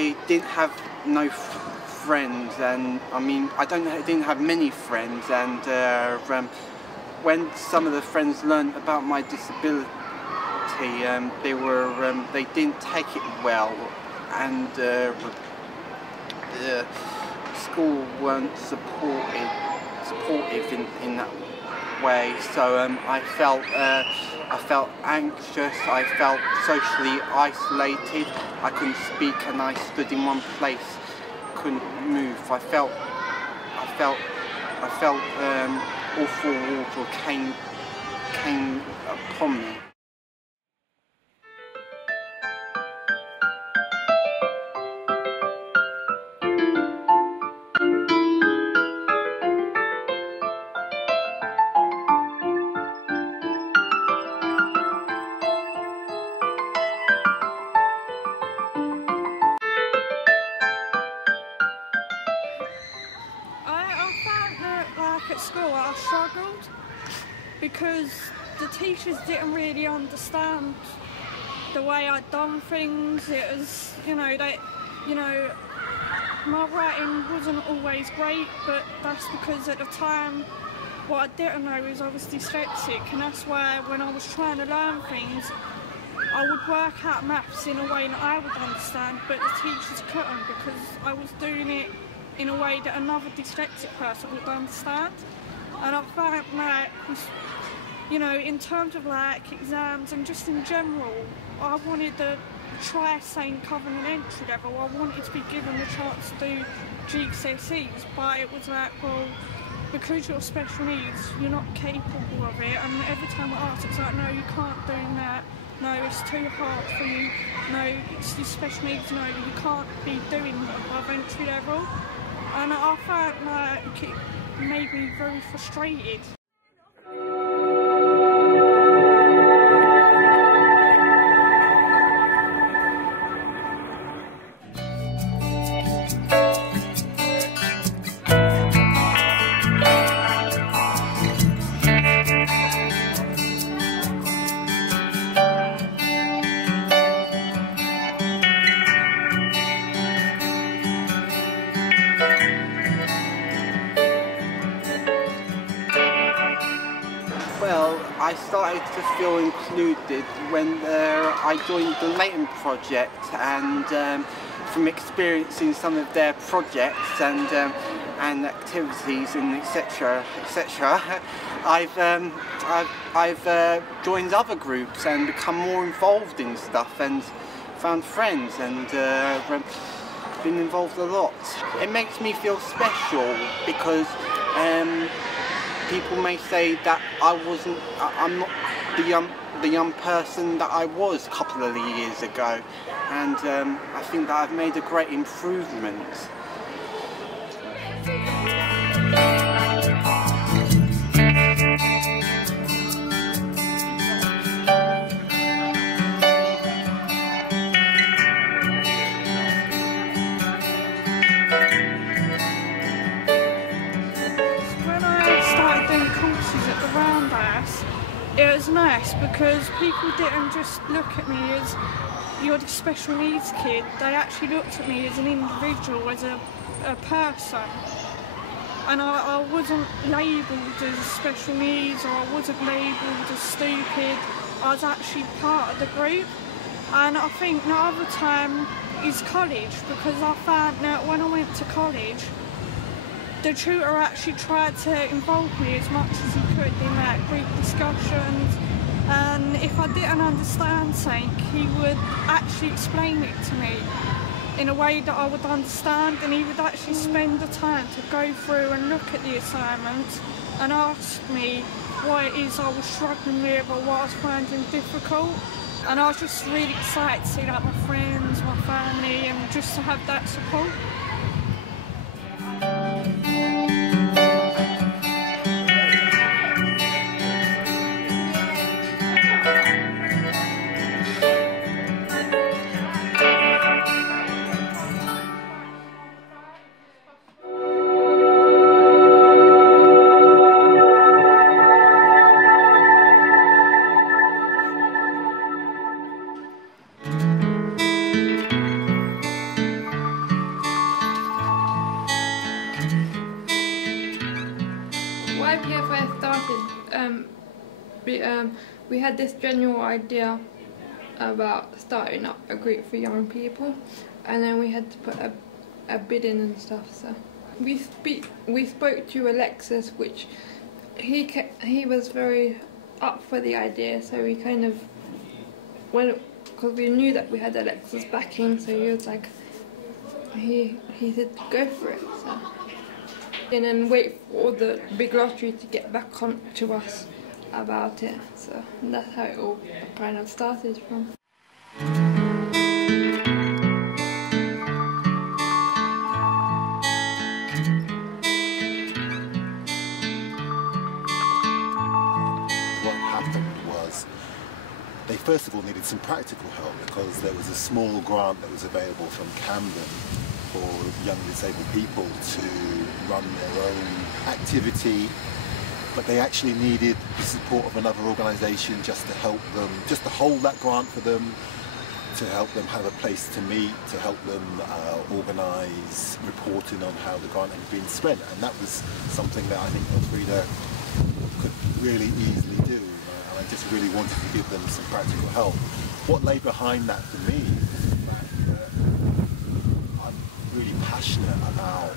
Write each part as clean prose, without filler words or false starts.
I didn't have no friends, and I mean I didn't have many friends, and when some of the friends learned about my disability, they didn't take it well, and school weren't supportive in that way. So I felt anxious, I felt socially isolated, I couldn't speak, and I stood in one place, couldn't move. I felt awful water came upon me. At school I struggled because the teachers didn't really understand the way I'd done things. It was, my writing wasn't always great, but that's because at the time what I didn't know is I was dyslexic, and that's why when I was trying to learn things I would work out maths in a way that I would understand, but the teachers couldn't, because I was doing it in a way that another dyslexic person would understand. And I found that, in terms of like exams and just in general, I wanted to try saying covering an entry level. I wanted to be given the chance to do GCSEs, but it was like, well, because you're special needs, you're not capable of it. And every time I asked, it's like, no, you can't do that. No, it's too hard for you. No, it's your special needs. No, you can't be doing above entry level. And I found like it made me very frustrated. Well, I started to feel included when I joined the Leighton project, and from experiencing some of their projects and activities and etc. I've joined other groups and become more involved in stuff and found friends and been involved a lot. It makes me feel special because people may say that I'm not the young person that I was a couple of years ago, and I think that I've made a great improvement. It was nice because people didn't just look at me as you're the special needs kid, they actually looked at me as an individual, as a person. And I wasn't labelled as special needs, or I wasn't labelled as stupid. I was actually part of the group. And I think the other time is college, because I found that when I went to college, the tutor actually tried to involve me as much as he could in like group discussions, and if I didn't understand something, he would actually explain it to me in a way that I would understand, and he would actually spend the time to go through and look at the assignments and ask me what it is I was struggling with or what I was finding difficult. And I was just really excited to see like my friends, my family, and just to have that support. we had this general idea about starting up a group for young people, and then we had to put a bid in and stuff. So we spoke to Alexis, which he was very up for the idea. So we kind of because we knew that we had Alexis backing, so he was like he said go for it. So. And then wait for the big lottery to get back on to us about it. So that's how it all kind of started from. What happened was they first of all needed some practical help because there was a small grant that was available from Camden for young disabled people to run their own activity, but they actually needed the support of another organisation just to help them, just to hold that grant for them, to help them have a place to meet, to help them organise reporting on how the grant had been spent. And that was something that I think Elfrida could really easily do. And I just really wanted to give them some practical help. What lay behind that for me is the fact that I'm really passionate about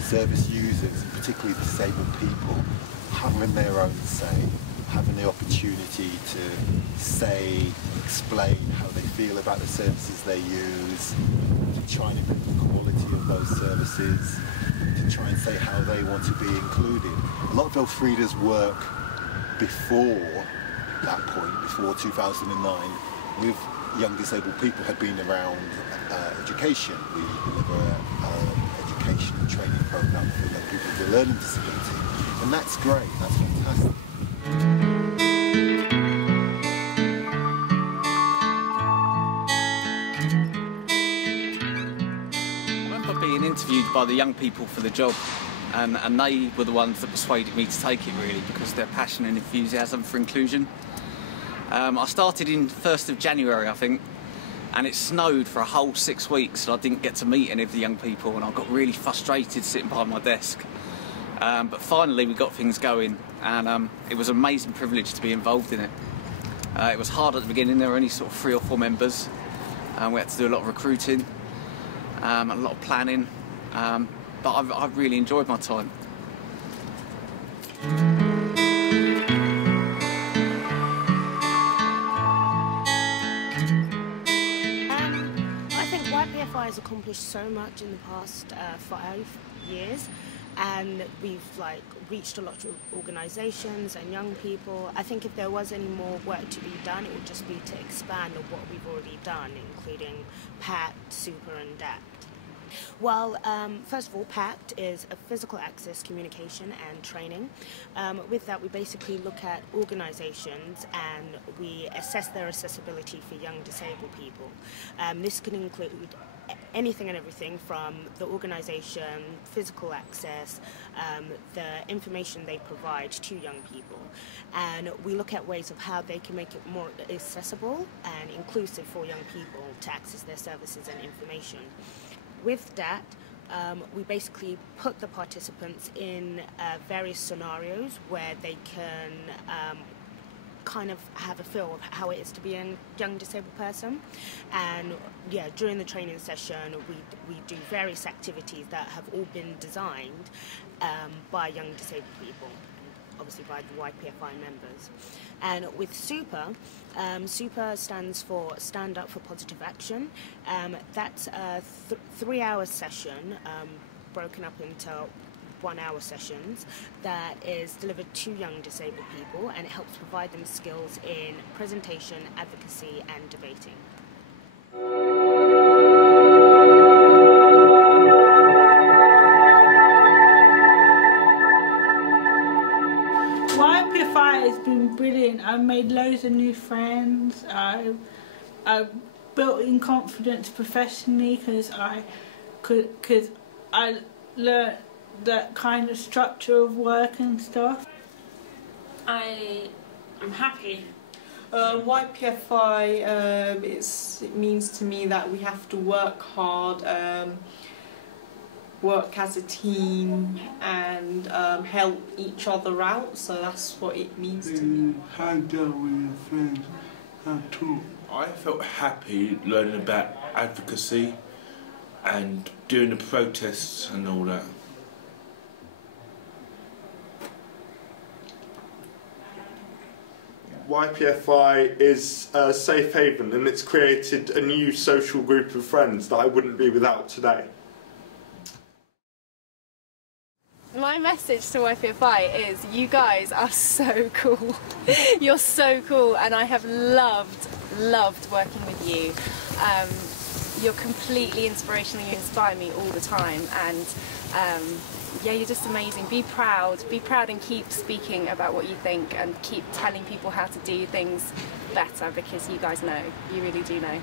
service users, and particularly disabled people, having their own say, having the opportunity to say, explain how they feel about the services they use, to try and improve the quality of those services, to try and say how they want to be included. A lot of Elfrida's work before that point, before 2009, with young disabled people had been around education. We deliver education and training program for young people with a learning disability, and that's great, that's fantastic. I remember being interviewed by the young people for the job, and they were the ones that persuaded me to take it, really, because their passion and enthusiasm for inclusion. I started in 1st of January, I think, and it snowed for a whole 6 weeks, and I didn't get to meet any of the young people, and I got really frustrated sitting behind my desk. But finally we got things going, and it was an amazing privilege to be involved in it. It was hard at the beginning. There were only sort of 3 or 4 members, and we had to do a lot of recruiting, and a lot of planning, but I've really enjoyed my time. YPFI has accomplished so much in the past 5 years, and we've reached a lot of organisations and young people. I think if there was any more work to be done, it would just be to expand on what we've already done, including PACT, Super and DACT. Well, first of all, PACT is a physical access communication and training. With that, we basically look at organisations and we assess their accessibility for young disabled people. This can include anything and everything from the organisation, physical access, the information they provide to young people. And we look at ways of how they can make it more accessible and inclusive for young people to access their services and information. With that, we basically put the participants in various scenarios where they can kind of have a feel of how it is to be a young disabled person. And yeah, during the training session, we do various activities that have all been designed by young disabled people, obviously by the YPFI members. And with Super, Super stands for Stand Up for Positive Action. That's a 3-hour session broken up into 1-hour sessions that is delivered to young disabled people, and it helps provide them skills in presentation, advocacy and debating. YPFI has been brilliant. I've made loads of new friends. I've built in confidence professionally because I learned that kind of structure of work and stuff. I'm happy. YPFI, it means to me that we have to work hard. work as a team and help each other out, so that's what it means to me. Hang out with your friends too. I felt happy learning about advocacy and doing the protests and all that. YPFI is a safe haven, and it's created a new social group of friends that I wouldn't be without today. My message to YPFI is you guys are so cool. You're so cool, and I have loved working with you. You're completely inspirational. You inspire me all the time, and yeah, you're just amazing. Be proud and keep speaking about what you think and keep telling people how to do things better, because you guys know, you really do know.